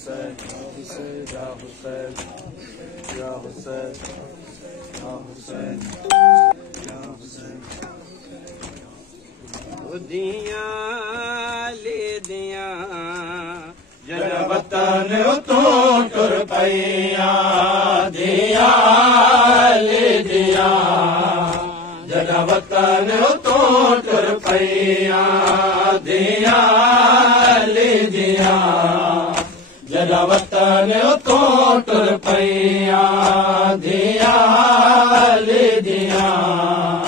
Hussein, Ya Hussein, Ya Hussein, Ya Hussein, Ya Hussein. Diyan le diyan, jada watan uton tur paiyan. Diyan le diyan, jada watan uton tur paiyan. Diyan le diyan, jada watan uton tur paiyan. Diyan le diyan,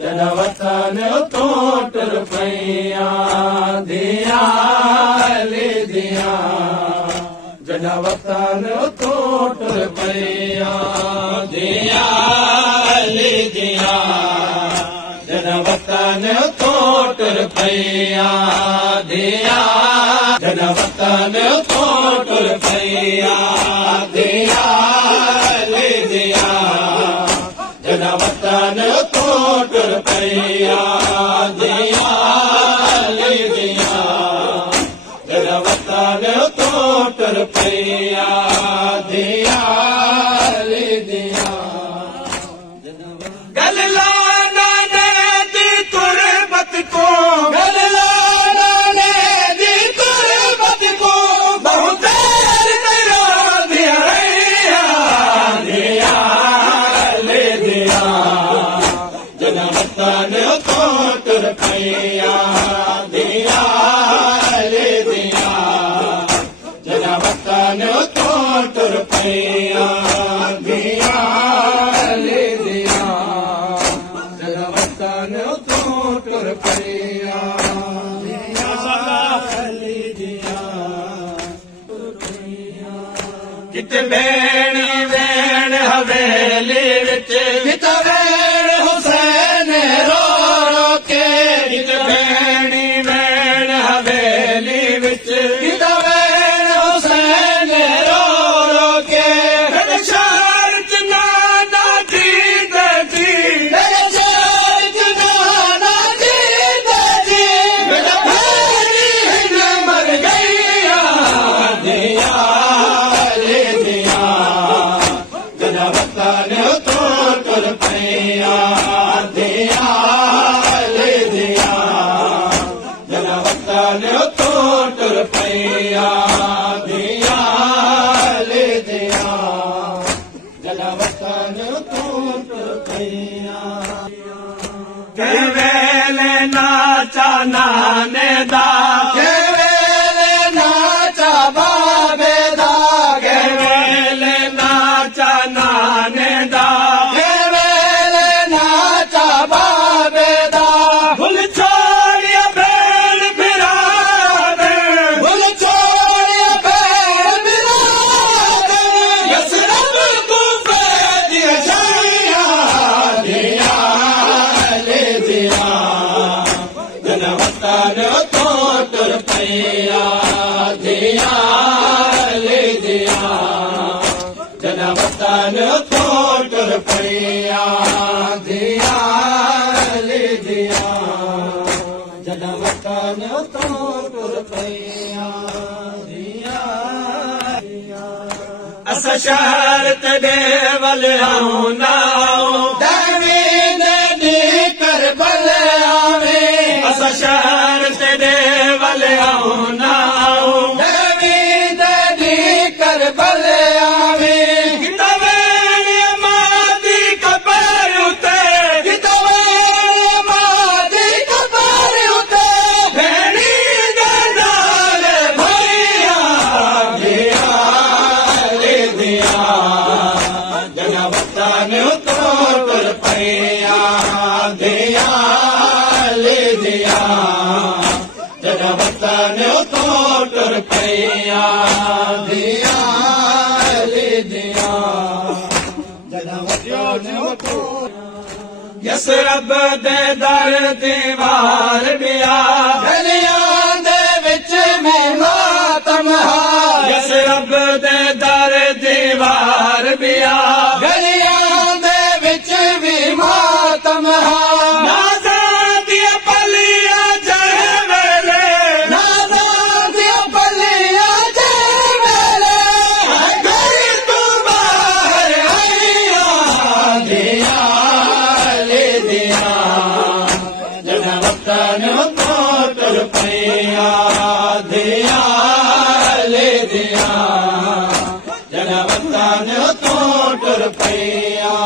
jada watan uton tur paiyan. Diyan le diyan, jada watan uton tur paiyan. Diyan le diyan, jada watan uton tur paiyan. Diyan, jada watan uton tur paiyan. Diyan le diyan, jada watan uton tur paiyan. Diyan le diyan, jada watan uton tur paiyan. Diyan le diyan, gal laana ne di turbat ko, gal laana ne di turbat ko, bahut der karo diya. Diyan le diyan, jada watan uton tur paiyan. Diyan le diyan, jada watan uton tur paiyan. Diyan le diyan, jada watan uton tur paiyan. Diyan le diyan, किते बैणी बैण हवेली विच, किते बैण हुसैन रो रो के, किते बैणी बैण हवेली विच, किते बैण हुसैन रो रो के, मेरे शहर च नाना जी दे जी, मेरे शहर च नाना जी दे जी, मेरा बैणी न मर गईया. दियां ले दियां, जदा वतन उतों तुर पईयां. दियां ले दियां, जदा वतन उतों तुर पईयां. दियां ले दियां, जदा वतन उतों तुर पईयां. के वेले नाचा नाने दा, के वेले नाचा बाबे दा, के वेले नाचा नाने दा, के वेले नाचा बाबे दा. भूल छोड़िया बैल बिरादे, भूल छोड़िया बैल बिरादे, यसरब कूफे दी शाइया. दियां ले दियां, जदा वतन उतों तुर पईयां. दियां ले दियां, जदा वतन उतों तुर पईयां. दियां ले दियां, जदा वतन उतों तुर पईयां. असां शहर तेरे वल आऊं ना दरवीन दी करबल आवे. असां शहर तेरे वल आऊं ना दरवीन दी करबल आवे. किते वेण मां दी कबर उते, किते वेण मां दी कबर उते, भेणी दे नाल भईया. दियां ले दियां, जदा वतन उतों तुर पईयां. दियां ले दियां, जदा वतन उतों तुर पईयां. दियां ले दियां, जदा वतन उतों. यसरब दे दर दीवार बिया, गलियां दे विच में मातम हार. यसरब दे दर दीवार बिया, गलियां दे विच भी मातम हार. नाज़ा दिया पलियां जय वेले, नाज़ा दिया पलियां जय वेले, जनवंतान तो टुर पया